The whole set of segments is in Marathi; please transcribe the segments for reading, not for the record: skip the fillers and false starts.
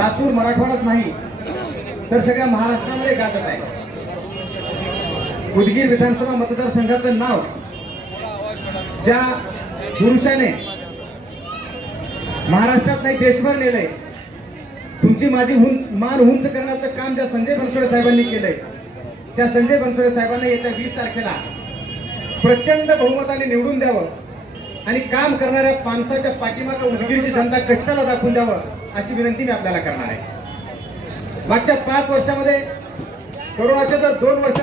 लातूर मराठवाडाच नाही तर सगळ्या महाराष्ट्रामध्ये गाजत आहे। उदगीर विधानसभा मतदारसंघाचं नाव ज्या पुरुषाने महाराष्ट्रात नाही देशभर नेलंय, तुमची माझी मान उंच करण्याचं काम ज्या संजय बनसोडे साहेबांनी केलंय, त्या संजय बनसोडे साहेबांना येत्या 20 तारखेला प्रचंड बहुमताने निवडून द्यावं आणि काम करणाऱ्या माणसाच्या पाठीमागे उदगीरची जनता कष्टाला दाखवून द्यावं अशी विनंती मी आपल्याला करणार आहे। मागच्या 5 वर्षामध्ये कोरोनाचे जर 2 वर्ष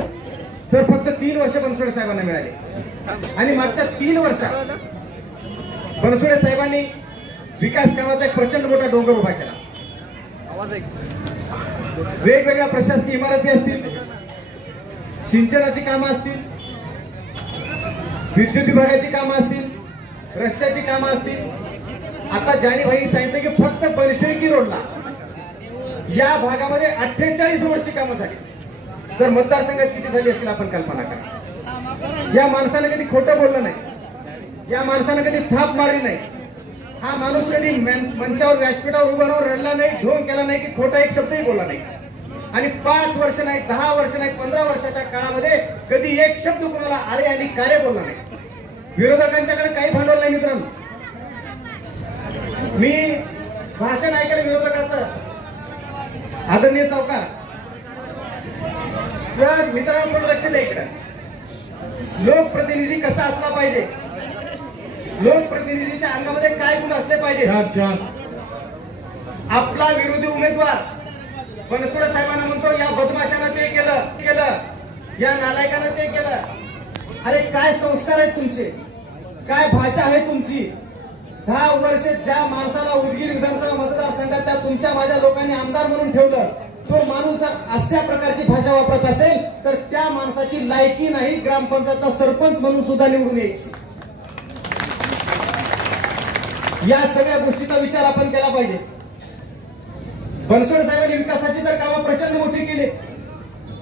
तर फक्त 3 वर्ष बनसोडे साहेबांना मिळाले आणि मागच्या 3 वर्षात बनसोडे साहेबांनी विकास कामाचा एक प्रचंड मोठा डोंगर उभा केला। वेगवेगळ्या प्रशासकीय इमारती असतील, सिंचनाची कामं असतील, विद्युत विभागाची कामं असतील, रस्त्याची कामं असतील। आता जानेभाई सांगितलं की फक्त बनशेळकी रोडला या भागामध्ये 48 रोडची कामं झाली, तर मतदारसंघात किती झाली असतील आपण कल्पना करा। या माणसाने कधी खोटं बोललं नाही, या माणसाने कधी थाप मारली नाही, हा माणूस कधी मंचावर व्यासपीठावर उभा राहून रडला नाही, ढोंग केला नाही की खोटा एक शब्दही बोलला नाही आणि 5 वर्ष नाही, 10 वर्ष नाही, 15 वर्षाच्या काळामध्ये कधी एक शब्द कोणाला अरे आणि कार्य बोलला नाही। विरोधकांच्याकडे काही भांडवल नाही मित्रांनो। मी भाषण ऐकलं विरोधकाचं, आदरणीय सावकार मित्रांनो लक्ष द्या इकडे, लोकप्रतिनिधी कसा असला पाहिजे, लोकप्रतिनिधीच्या अंगामध्ये काय गुण असले पाहिजे। आपला विरोधी उमेदवार बनसोडे साहेबांना म्हणतो या बदमाशानं ते केलं, या नालायकानं ते केलं। अरे काय संस्कार आहेत तुमचे, काय भाषा आहे तुमची? 10 वर्ष ज्या माणसाला उदगीर विधानसभा मतदारसंघात त्या तुमच्या माझ्या लोकांनी आमदार म्हणून ठेवलं, तो माणूस जर अशा प्रकारची भाषा वापरत असेल तर त्या माणसाची लायकी नाही ग्रामपंचायतचा सरपंच म्हणून सुद्धा निवडून यायची। या सगळ्या गोष्टीचा विचार आपण केला पाहिजे। बनसोडे साहेबांनी विकासाची तर कामं प्रचंड मोठी केली,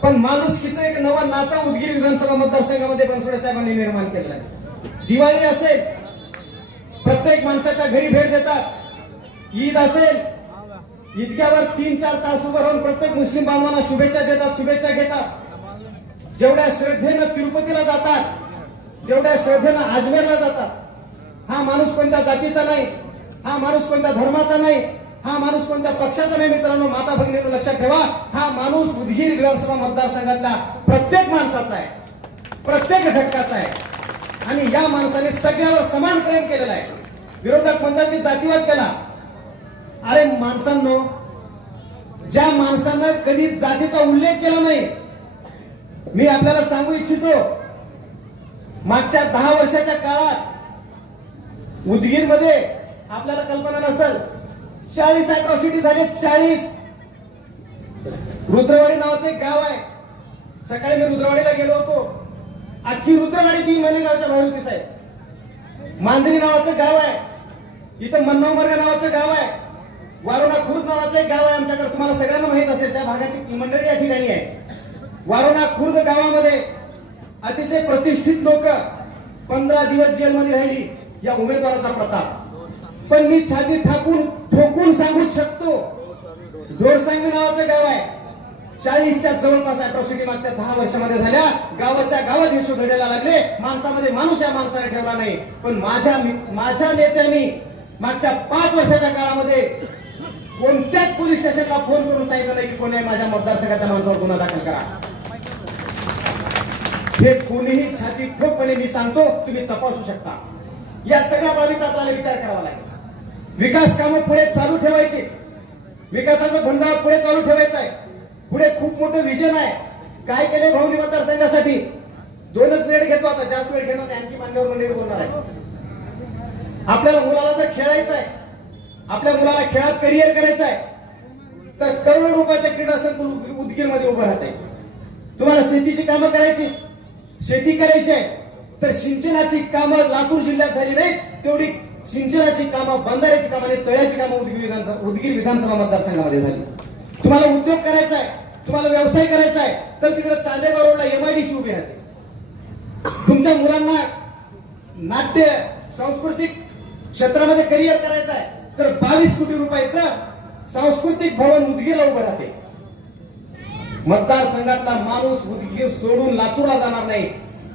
पण माणुसकीचं एक नवं नातं उदगीर विधानसभा मतदारसंघामध्ये बनसोडे साहेबांनी निर्माण केलं आहे। दिवाळी असेल प्रत्येक माणसाच्या घरी भेट देतात, ईद असेल ईदग्यावर 3-4 तास उभं राहून प्रत्येक मुस्लिम बांधवांना शुभेच्छा देतात, शुभेच्छा घेतात। जेवढ्या श्रद्धेनं तिरुपतीला जातात, जेवढ्या श्रद्धेनं अजमेरला जातात, हा माणूस कोणत्या जातीचा नाही, हा माणूस कोणत्या धर्माचा नाही, हा माणूस कोणत्या पक्षाचा नाही। मित्रांनो, माता भगिनींनो लक्षात ठेवा, हा माणूस उदगीर विधानसभा मतदारसंघातल्या प्रत्येक माणसाचा आहे, प्रत्येक घटकाचा आहे आणि या माणसाने सगळ्यावर समान प्रेम केलेला आहे। विरोधक म्हणतात की जातीवाद केला। अरे माणसांनो, ज्या माणसानं कधी जातीचा उल्लेख केला नाही, मी आपल्याला सांगू इच्छितो, मागच्या 10 वर्षाच्या काळात उदगीर मध्ये आपल्याला कल्पना नसेल 40 अॅट्रॉसिटी झाले। 40 रुद्रवाडी नावाचं एक गाव आहे, सकाळी मी रुद्रवाडीला गेलो होतो, अख्खी रुद्रवाडी 3 महिने गावच्या बाहेर होती साहेब। मांजरी नावाचं गाव आहे, इथं मन्नवमर्गा नावाचं गाव आहे, वारोणा खुर्द नावाचं एक गाव आहे आमच्याकडे, तुम्हाला सगळ्यांना माहित असेल, त्या भागातील मंडळी या ठिकाणी आहे। वारोणा खुर्द गावामध्ये अतिशय प्रतिष्ठित लोक 15 दिवस जेलमध्ये राहिली या उमेदवाराचा प्रताप। पण मी छाती ठोकून सांगू शकतो, डोरसांगी नावाचं गाव आहे, 40च्या जवळपास अॅट्रॉसिटी मागच्या 10 वर्षामध्ये झाल्या। गावाच्या गावात हिशोब घडायला लागले, माणसामध्ये माणूस या माणसाने ठेवला नाही। पण माझ्या नेत्यांनी मागच्या 5 वर्षाच्या काळामध्ये कोणत्याच पोलीस स्टेशनला फोन करून सांगितलं नाही की कोणी माझ्या मतदारसंघाच्या माणसावर गुन्हा दाखल करा। हे कोणीही छाती ठोकपणे मी सांगतो, तुम्ही तपासू शकता। या सगळ्या बाबीचा आपल्याला विचार करावा लागेल। विकास कामं पुढे चालू ठेवायची, विकासाचा धंदा पुढे चालू ठेवायचा आहे। पुढे खूप मोठं विजन आहे। काय केले भाऊनी मतदारसंघासाठी? 2च वेळ घेतो, आता जास्त वेळ घेणार नाही, आणखी मान्यवर मंडळी बोलणार आहे। आपल्याला मुलाला जर खेळायचं आहे, आपल्या मुलाला खेळात करिअर करायचं आहे, तर करोडो रुपयाच्या क्रीडा संकुल उदगीरमध्ये उभं राहत आहे। तुम्हाला शेतीची कामं करायची, शेती करायची आहे, तर सिंचनाची कामं लातूर जिल्ह्यात झाली नाही, तेवढी सिंचनाची कामं, बंधाऱ्याची कामं आणि तळ्याची कामं उदगीर विधानसभा मतदारसंघामध्ये झाली। तुम्हाला उद्योग करायचा आहे, तुम्हाला व्यवसाय करायचा आहे, तर तिकडे चांदेगाव रोडला MIDC उभी राहते। तुमच्या मुलांना नाट्य सांस्कृतिक क्षेत्रामध्ये करिअर करायचं आहे, तर 22 कोटी रुपयाचं सांस्कृतिक भवन उदगीरला उभं राहते. मतदारसंघातला माणूस उदगीर सोडून लातूरला जाणार नाही,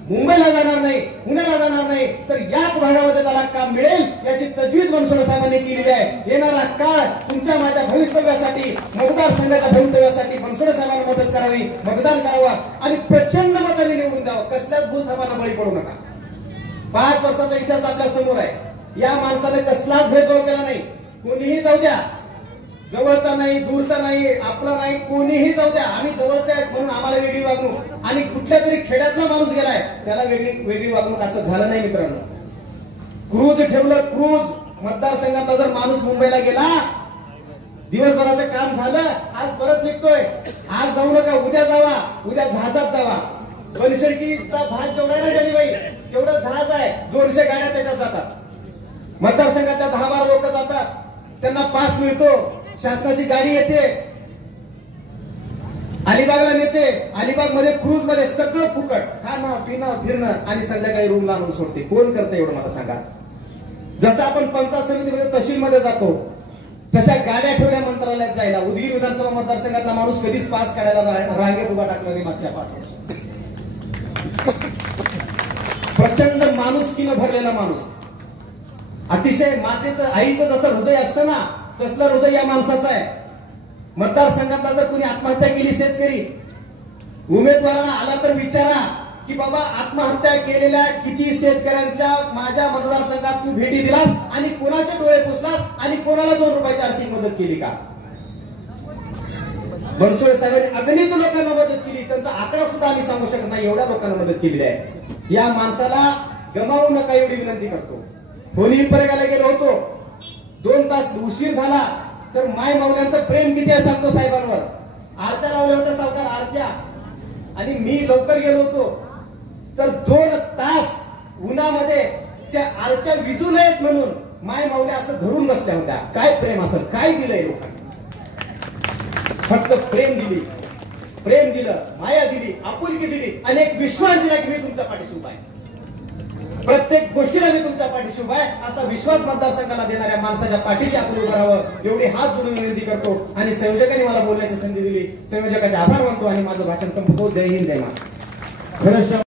मुंबईला जाणार नाही, पुण्याला जाणार नाही, तर याच भागामध्ये त्याला काम मिळेल याची तजवीज बनसोडे साहेबांनी केलेली आहे. येणारा काळ तुमच्या माझ्या भवितव्यासाठी, मतदारसंघाच्या भवितव्यासाठी बनसोडे साहेबांना मदत करावी, मतदान करावं आणि प्रचंड मताने निवडून द्यावं. कसल्याच भूलथापांना बळी पडू नका. 5 वर्षाचा इतिहास आपल्या समोर आहे. या माणसाने कसलाच भेदभाव केला नाही. कोणीही जाऊ द्या, जवळचा नाही, दूरचा नाही, आपला नाही, कोणीही जाऊ द्या, आम्ही जवळचे आहेत म्हणून आम्हाला वेगळी वागणूक, आणि कुठल्या तरी खेड्यातला माणूस गेलाय त्याला वेगळी वागणूक, असं झालं नाही मित्रांनो. क्रूज ठेवलं, क्रूज. मतदारसंघातला जर माणूस मुंबईला गेला, दिवसभराचं काम झालं, आज परत निघतोय, आज जाऊ नका, उद्या जावा, उद्या जहाजात जावा. बनशेडकीचा भाग जेवढा ना जानीबाई तेवढं जहाज आहे, 200 गाड्या त्याच्यात जातात. मतदारसंघातल्या 10-12 लोक जातात, त्यांना पास मिळतो, शासनाची गाडी येते, अलिबागला नेते, अलिबाग मध्ये क्रूज मध्ये सगळं फुकट, खाणं पिणं फिरणं, आणि संध्याकाळी रूमला आणून सोडते. कोण करतं एवढं मला सांगा. जसं आपण पंचायत समितीमध्ये तहसीलमध्ये जातो तशा गाड्या ठेवल्या मंत्रालयात जायला. उदगीर विधानसभा मतदारसंघातला माणूस कधीच पास काढायला रांगेत उभा टाकला नाही मागच्या 5 वर्षात. प्रचंड माणुसकीनं भरलेला माणूस, अतिशय मातेचं, आईचं जसं हृदय असतं ना, तसलं हृदय या माणसाचं आहे. मतदारसंघातला जर कोणी आत्महत्या केली शेतकरी, उमेदवाराला आला तर विचारा की बाबा आत्महत्या केलेल्या किती शेतकऱ्यांच्या माझ्या मतदारसंघात तू भेटी दिलास आणि कोणाचे डोळे पुसलास आणि कोणाला 2 रुपयाची आर्थिक मदत केली का? बनसोडे साहेबांनी अगणित लोकांना मदत केली. त्यांचा आकडा सुद्धा आम्ही सांगू शकत नाही, एवढ्या लोकांना मदत केलेली आहे. या माणसाला गमावू नका एवढी विनंती करतो. होली पर्याला गेलो होतो, 2 तास उशीर झाला तर माय माऊल्यांचं प्रेम किती आहे सांगतो साहेबांवर. आरत्या लावल्या होत्या सावकार, आरत्या, आणि मी लवकर गेलो होतो तर 2 तास उन्हामध्ये त्या आरत्या विजू नयेत म्हणून माय माऊल्या असं धरून बसल्या होत्या. काय प्रेम असेल, काय दिलंय लोकांनी. फक्त प्रेम दिलं, माया दिली, आपुलकी दिली, आणि एक विश्वास दिला की मी तुमच्या पाठीशी उभा आहे, प्रत्येक गोष्टीला मी तुमच्या पाठीशी उभा आहे, असा विश्वास मतदारसंघाला देणाऱ्या माणसाच्या पाठीशी आपण उभं राहावं एवढी हात जोडून विनंती करतो. आणि संयोजकांनी मला बोलण्याची संधी दिली, संयोजकाचे आभार मानतो आणि माझं भाषण संपवतो. जय हिंद, जय महाराष्ट्र.